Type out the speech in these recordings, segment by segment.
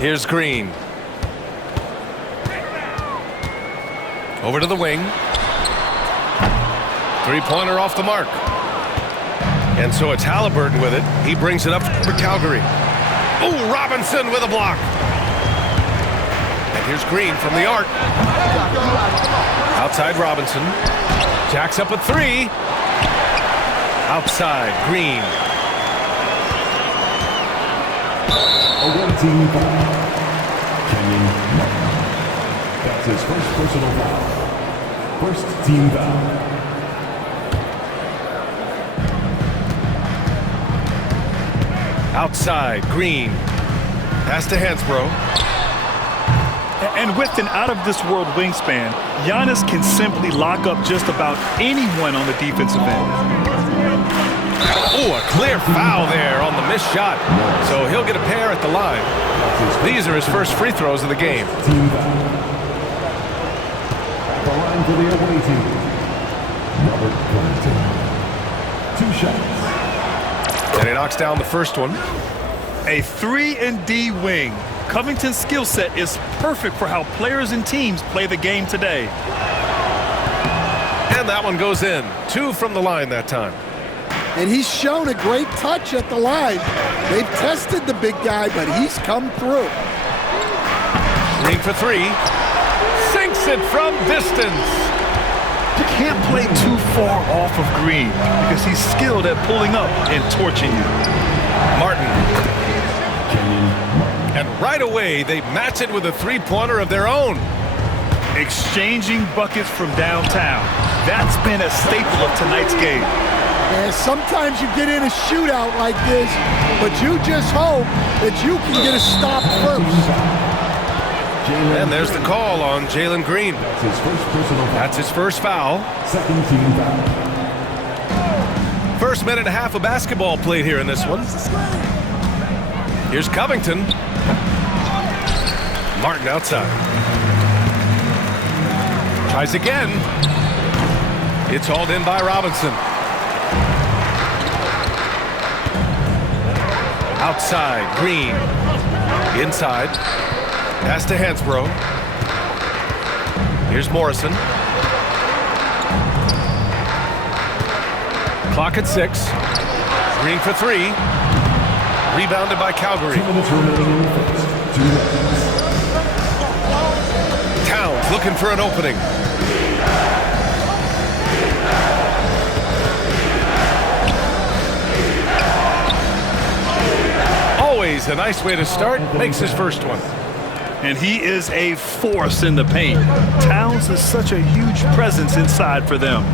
Here's Green. Over to the wing. Three-pointer off the mark. And so it's Halliburton with it. He brings it up for Calgary. Oh, Robinson with a block. And here's Green from the arc. Outside Robinson. Jacks up a three. Outside Green. Team foul. Kenyon Martin. That's his first personal foul. First team foul. Outside Green. Pass to Hansbrough. And with an out-of-this-world wingspan, Giannis can simply lock up just about anyone on the defensive end. Oh, a clear foul there on the missed shot. So he'll get a pair at the line. These are his first free throws of the game. Team foul. At the line for the away team. Robert Covington. 2 shots. And he knocks down the first one. A 3-and-D wing. Covington's skill set is perfect for how players and teams play the game today. And that one goes in. 2 from the line that time. And he's shown a great touch at the line. They've tested the big guy, but he's come through. Green for 3. Sinks it from distance. You can't play too far off of Green because he's skilled at pulling up and torching you. Martin. Kenyon Martin. And right away, they match it with a three-pointer of their own. Exchanging buckets from downtown. That's been a staple of tonight's game. And sometimes you get in a shootout like this, but you just hope that you can get a stop first. And there's the call on Jalen Green. That's his first personal foul. That's his first foul. Second team foul. First minute and a half of basketball played here in this one. Here's Covington. Martin outside. Tries again. It's hauled in by Robinson. Outside, Green. Inside. Pass to Hansbrough. Here's Morrison. Clock at 6. Green for 3. Rebounded by Calgary. 2 minutes remaining in the first. 2 minutes. Towns looking for an opening. Always a nice way to start. Makes his first one. And he is a force in the paint. Towns is such a huge presence inside for them.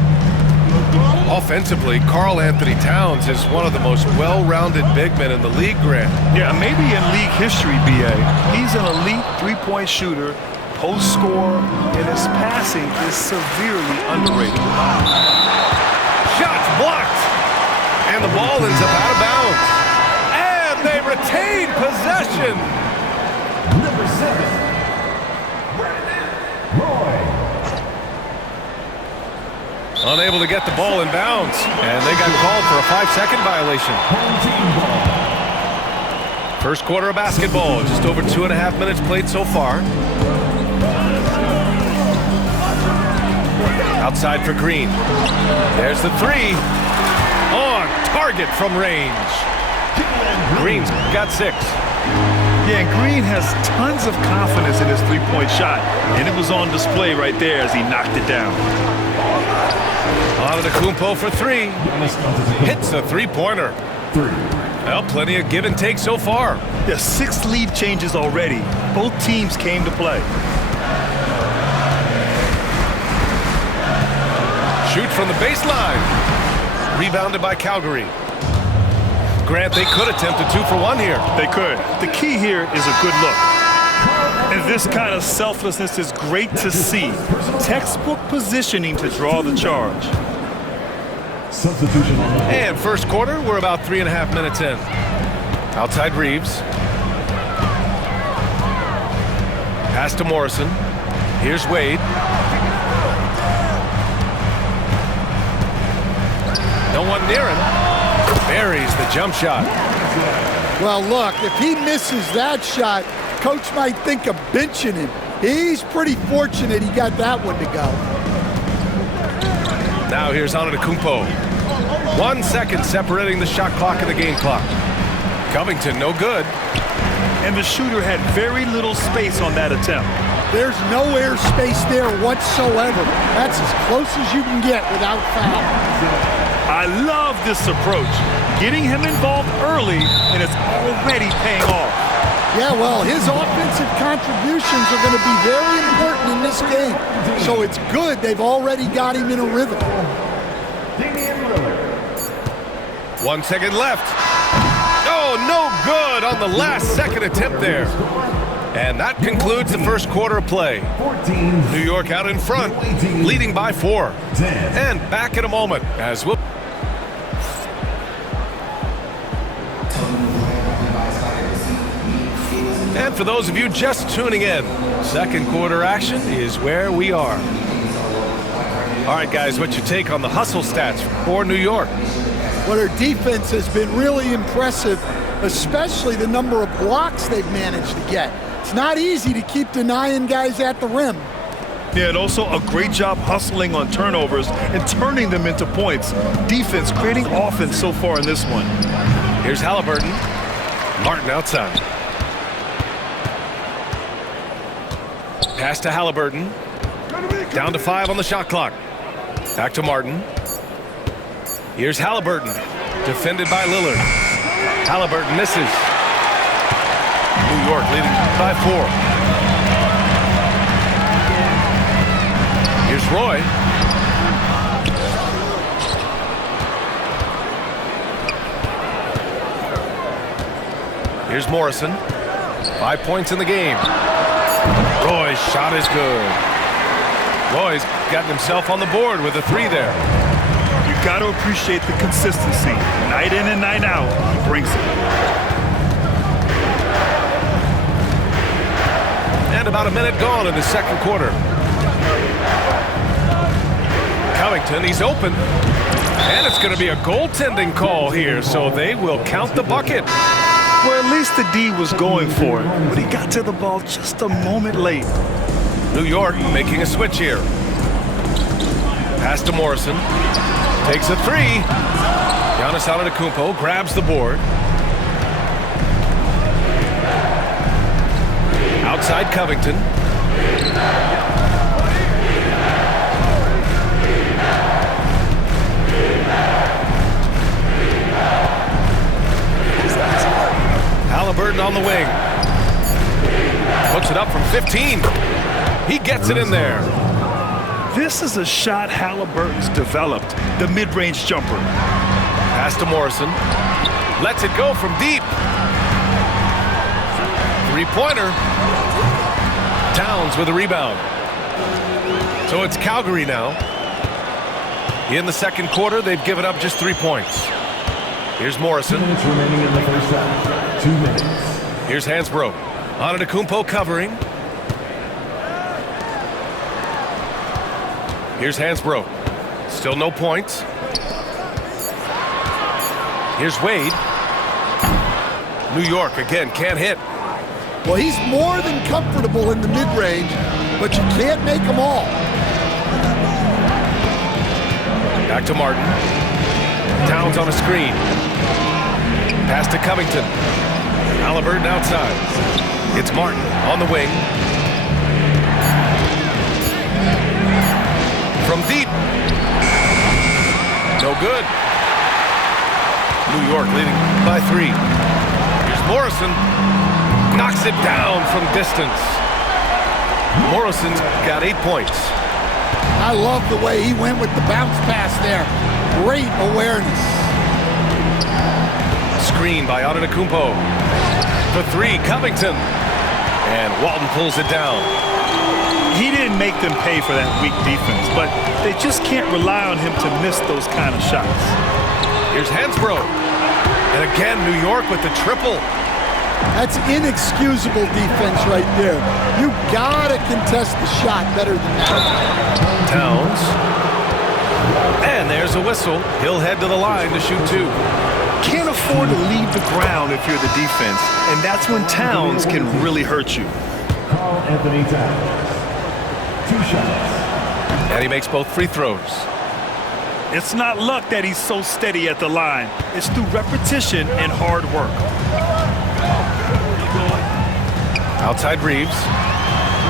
Offensively, Karl Anthony Towns is one of the most well-rounded big men in the league, Grant. Yeah, maybe in league history, B.A. He's an elite three-point shooter, post scorer, and his passing is severely underrated. Shots blocked. And the ball ends up out of bounds. And they retain possession. Number 7. Roy. Unable to get the ball in bounds. And they got called for a 5-second violation. Home team ball. First quarter of basketball. Just over 2.5 minutes played so far. Outside for Green. There's the 3. On target from range. Green's got 6. Yeah, and Green has tons of confidence in his three-point shot, and it was on display right there as he knocked it down. Antetokounmpo for 3. Hits a three-pointer. 3. Well, plenty of give and take so far. Yeah, 6 lead changes already. Both teams came to play. Shoot from the baseline. Rebounded by Calgary. Grant, they could attempt a 2-for-1 here. They could. The key here is a good look. And this kind of selflessness is great to see. Textbook positioning to draw the charge. Substitution on the And first quarter, we're about 3.5 minutes in. Outside Reeves. Pass to Morrison. Here's Wade. No one near him. Buries the jump shot. Well, look, if he misses that shot, coach might think of benching him. He's pretty fortunate he got that one to go. Now here's Antetokounmpo. 1 second separating the shot clock and the game clock. Covington, no good. And the shooter had very little space on that attempt. There's no air space there whatsoever. That's as close as you can get without foul. I love this approach. Getting him involved early, and it's already paying off. Yeah, well, his offensive contributions are going to be very important in this game. So it's good they've already got him in a rhythm. 1 second left. Oh, no good on the last second attempt there. And that concludes the first quarter of play. New York out in front, leading by 4. And back in a moment as we'll... And for those of you just tuning in, second quarter action is where we are. All right, guys, what's your take on the hustle stats for New York? Well, their defense has been really impressive, especially the number of blocks they've managed to get. It's not easy to keep denying guys at the rim. Yeah, and also a great job hustling on turnovers and turning them into points. Defense creating offense so far in this one. Here's Halliburton. Martin outside. Pass to Halliburton. Down to 5 on the shot clock. Back to Martin. Here's Halliburton. Defended by Lillard. Halliburton misses. New York leading by 4. Here's Roy. Here's Morrison. 5 points in the game. Roy's shot is good. Roy's gotten himself on the board with a 3 there. You got to appreciate the consistency. Night in and night out, he brings it. And about a minute gone in the second quarter. Covington, he's open. And it's going to be a goaltending call here, so they will count the bucket. Well, at least the D was going for it, but he got to the ball just a moment late. New York making a switch here. Pass to Morrison. Takes a 3. Giannis Antetokounmpo grabs the board. Outside Covington. Halliburton on the wing. Puts it up from 15. He gets it in there. This is a shot Halliburton's developed, the mid-range jumper. Pass to Morrison. Lets it go from deep. 3-pointer. Towns with a rebound. So it's Calgary now. In the second quarter, they've given up just 3 points. Here's Morrison. 2 minutes remaining in the first half. 2 minutes. Here's Hansbrough. Antetokounmpo covering. Here's Hansbrough. Still no points. Here's Wade. New York again can't hit. Well, he's more than comfortable in the mid-range, but you can't make them all. Back to Martin. Towns on a screen. Pass to Covington. Halliburton outside. It's Martin on the wing. From deep. No good. New York leading by 3. Here's Morrison. Knocks it down from distance. Morrison's got 8 points. I love the way he went with the bounce pass there. Great awareness. Screen by Antetokounmpo. For 3, Covington. And Walton pulls it down. He didn't make them pay for that weak defense, but they just can't rely on him to miss those kind of shots. Here's Hansbrough. And again, New York with the triple. That's inexcusable defense right there. You gotta contest the shot better than that. Towns. And there's a whistle. He'll head to the line to shoot 2. can't afford to leave the ground if you're the defense, and that's when Towns can really hurt you. Karl Anthony Towns. 2 shots. And he makes both free throws. It's not luck that he's so steady at the line. It's through repetition and hard work. Outside Reeves.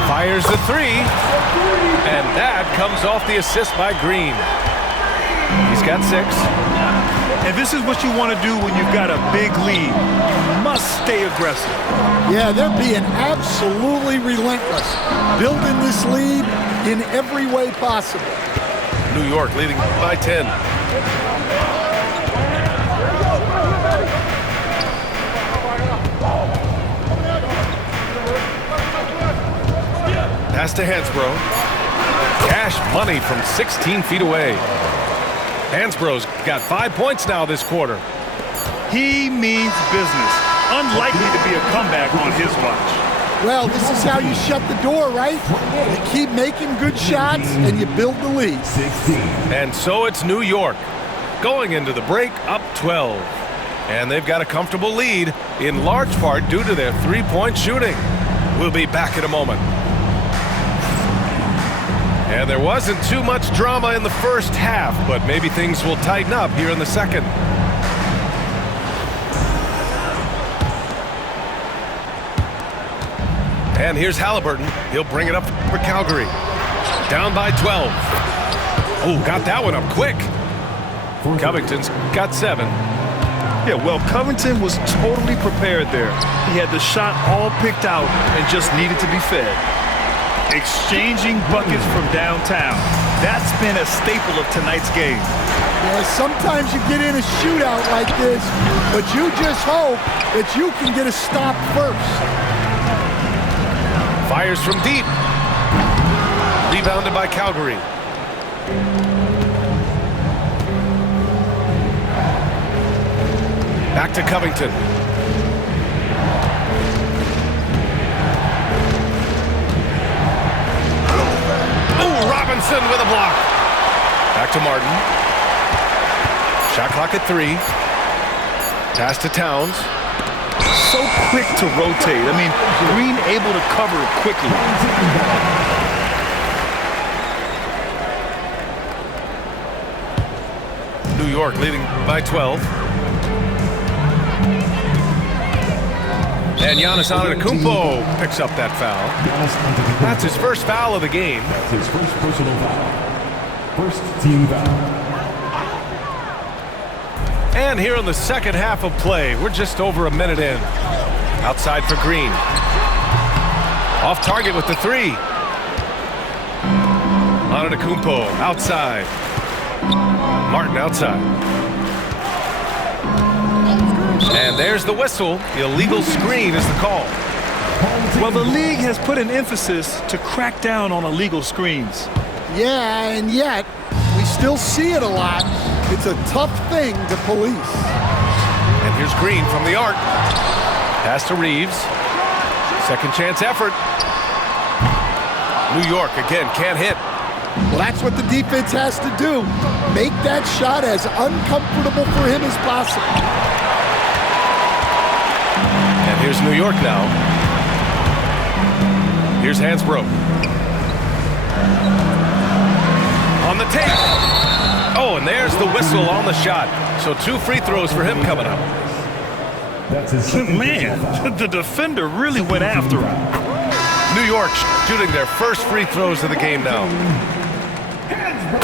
Fires the 3. And that comes off the assist by Green. He's got 6. And this is what you want to do when you've got a big lead. You must stay aggressive. Yeah, they're being absolutely relentless, building this lead in every way possible. New York leading by 10. Pass to Hansbrough. Cash money from 16 feet away. Hansbrough's got 5 points now this quarter. He means business. Unlikely to be a comeback on his watch. Well, this is how you shut the door, right? You keep making good shots and you build the lead. 16. And so it's New York going into the break up 12. And they've got a comfortable lead in large part due to their 3-point shooting. We'll be back in a moment. And there wasn't too much drama in the first half, but maybe things will tighten up here in the second. And here's Halliburton. He'll bring it up for Calgary. Down by 12. Oh, got that one up quick. Covington's got 7. Yeah, well, Covington was totally prepared there. He had the shot all picked out and just needed to be fed. Exchanging buckets from downtown. That's been a staple of tonight's game. Yeah, sometimes you get in a shootout like this, but you just hope that you can get a stop first. Fires from deep. Rebounded by Calgary. Back to Covington. Oh, Robinson with a block. Back to Martin. Shot clock at 3. Pass to Towns. So quick to rotate. I mean, Green able to cover it quickly. New York leading by 12. And Giannis Antetokounmpo picks up that foul. That's his first foul of the game. That's his first personal foul. First team foul. And here in the second half of play, we're just over a minute in. Outside for Green. Off target with the 3. Antetokounmpo outside. Martin outside. And there's the whistle. The illegal screen is the call. Well, the league has put an emphasis to crack down on illegal screens. Yeah, and yet we still see it a lot. It's a tough thing to police. And here's Green from the arc. Pass to Reeves. Second chance effort. New York again can't hit. Well, that's what the defense has to do. Make that shot as uncomfortable for him as possible. And here's New York now. Here's Hansbrough. On the tape. Oh, and there's the whistle on the shot. So 2 free throws for him coming up. That's his second personal foul. Man, the defender really went after him. New York shooting their first free throws of the game now.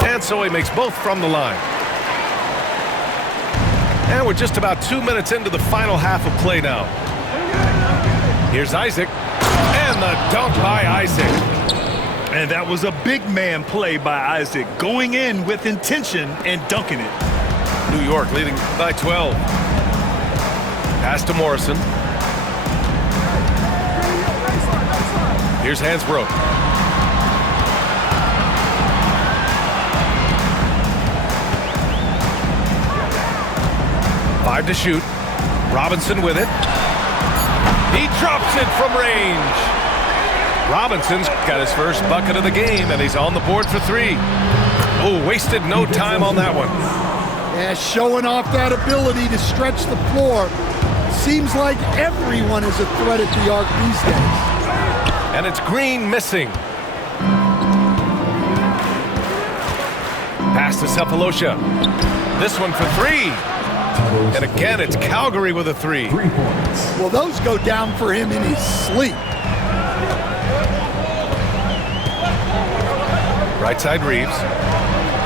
And so he makes both from the line. And we're just about 2 minutes into the final half of play now. Here's Isaac. And the dunk by Isaac. And that was a big man play by Isaac, going in with intention and dunking it. New York leading by 12. Pass to Morrison. Here's Hansbrough. Five to shoot. Robinson with it. He drops it from range. Robinson's got his first bucket of the game, and he's on the board for 3. Oh, wasted no time on that one. Yeah, showing off that ability to stretch the floor. Seems like everyone is a threat at the arc these days. And it's Green missing. Pass to Cephalosha. This one for three. And again, it's Calgary with a three. 3 points. Well, those go down for him in his sleep. Right side Reeves.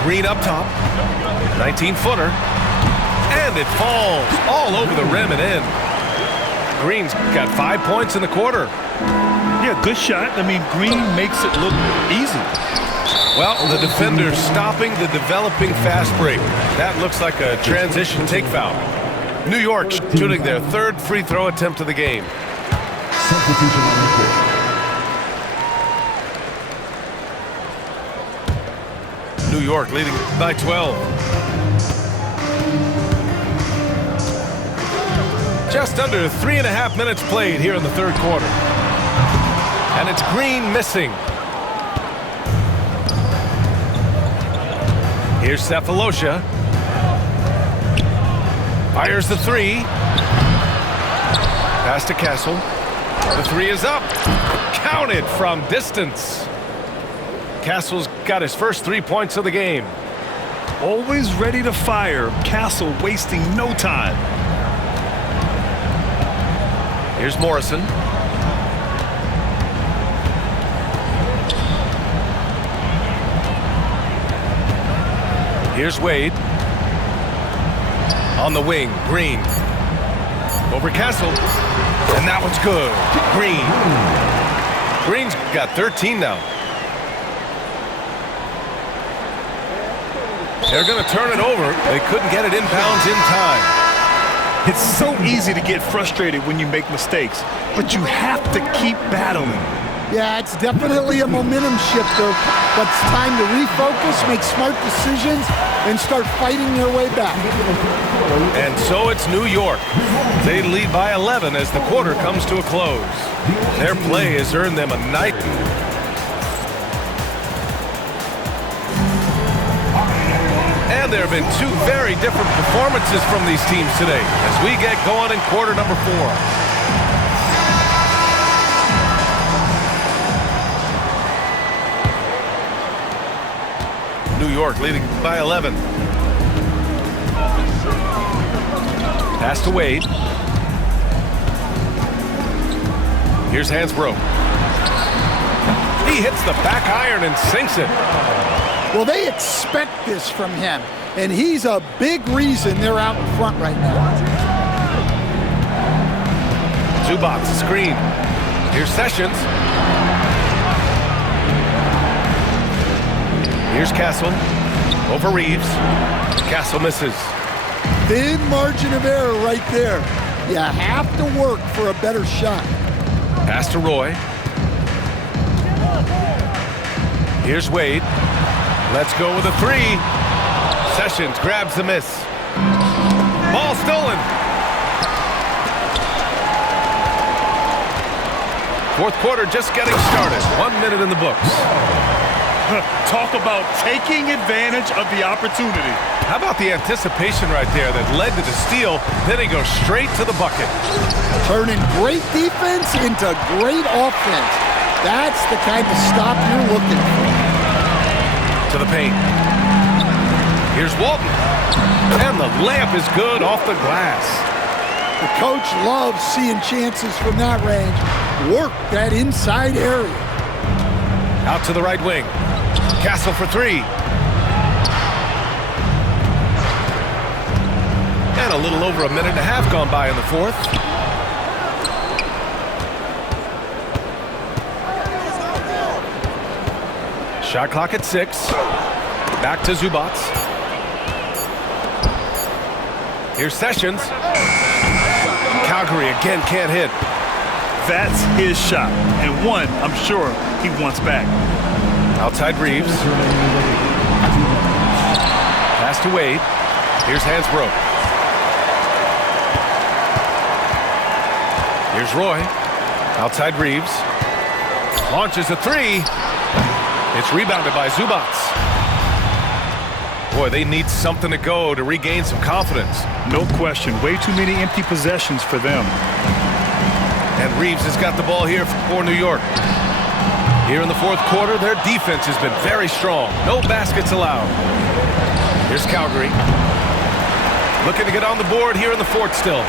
Green up top. 19-footer. And it falls all over the rim and in. Green's got 5 points in the quarter. Yeah, good shot. I mean, Green makes it look easy. Well, the defender's stopping the developing fast break. That looks like a transition take foul. New York shooting their third free throw attempt of the game. Substitution on the court. New York leading by 12. Just under 3.5 minutes played here in the third quarter. And it's Green missing. Here's Cephalosha. Fires the three. Pass to Castle. The three is up. Counted from distance. Castle's got his first 3 points of the game. Always ready to fire. Castle wasting no time. Here's Morrison. Here's Wade. On the wing, Green. Over Castle. And that one's good. Green. Green's got 13 now. They're going to turn it over. They couldn't get it inbounds in time. It's so easy to get frustrated when you make mistakes, but you have to keep battling. Yeah, it's definitely a momentum shifter, but it's time to refocus, make smart decisions, and start fighting their way back. And so it's New York. They lead by 11 as the quarter comes to a close. Their play has earned them a night. And there have been two very different performances from these teams today as we get going in quarter number 4. New York leading by 11. Pass to Wade. Here's Hansbrough. He hits the back iron and sinks it. Well, they expect this from him, and he's a big reason they're out in front right now. Zubac screen. Here's Sessions. Here's Castle. Over Reeves. Castle misses. Thin margin of error right there. You have to work for a better shot. Pass to Roy. Here's Wade. Let's go with a three. Sessions grabs the miss. Ball stolen. Fourth quarter just getting started. 1 minute in the books. Talk about taking advantage of the opportunity. How about the anticipation right there that led to the steal, then he goes straight to the bucket. Turning great defense into great offense. That's the kind of stop you're looking for. To the paint. Here's Walton. And the layup is good off the glass. The coach loves seeing chances from that range. Work that inside area. Out to the right wing. Castle for three. And a little over a minute and a half gone by in the fourth. Shot clock at 6. Back to Zubac. Here's Sessions. Calgary again can't hit. That's his shot, and one I'm sure he wants back. Outside Reeves. Pass to Wade. Here's Hansbrough. Here's Roy. Outside Reeves. Launches a three. It's rebounded by Zubac. Boy, they need something to go to regain some confidence. No question. Way too many empty possessions for them. And Reeves has got the ball here for New York. Here in the fourth quarter, their defense has been very strong. No baskets allowed. Here's Calgary. Looking to get on the board here in the fourth still.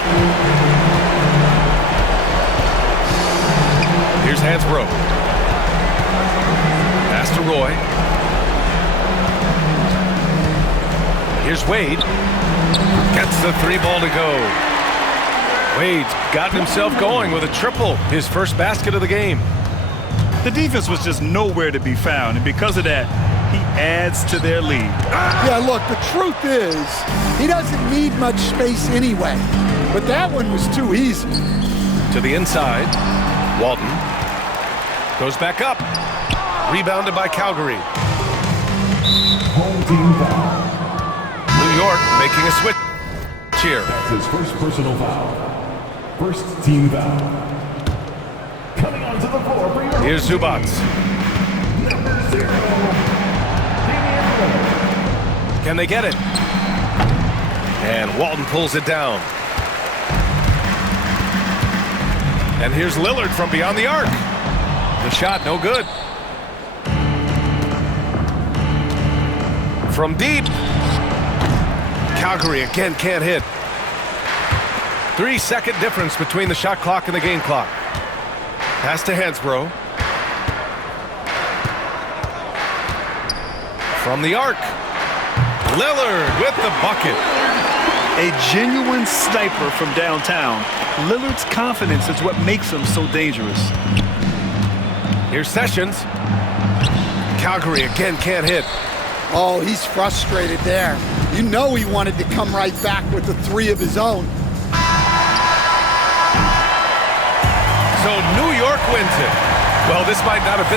Here's Hansbrough. Pass to Roy. Here's Wade. Gets the three ball to go. Wade's gotten himself going with a triple. His first basket of the game. The defense was just nowhere to be found, and because of that, he adds to their lead. Yeah, look, the truth is, he doesn't need much space anyway. But that one was too easy. To the inside. Walton. Goes back up. Rebounded by Calgary. Home team foul. New York making a switch here. That's his first personal foul. First team foul. Coming onto the floor for your Here's Zubats. number 0, Damian Lillard. Can they get it? And Walton pulls it down. And here's Lillard from beyond the arc. The shot no good. From deep. Calgary again can't hit. 3-second difference between the shot clock and the game clock. Pass to Hansbrough. From the arc. Lillard with the bucket. A genuine sniper from downtown. Lillard's confidence is what makes him so dangerous. Here's Sessions. Calgary again can't hit. Oh, he's frustrated there. You know he wanted to come right back with the three of his own. So New York wins it. Well, this might not have been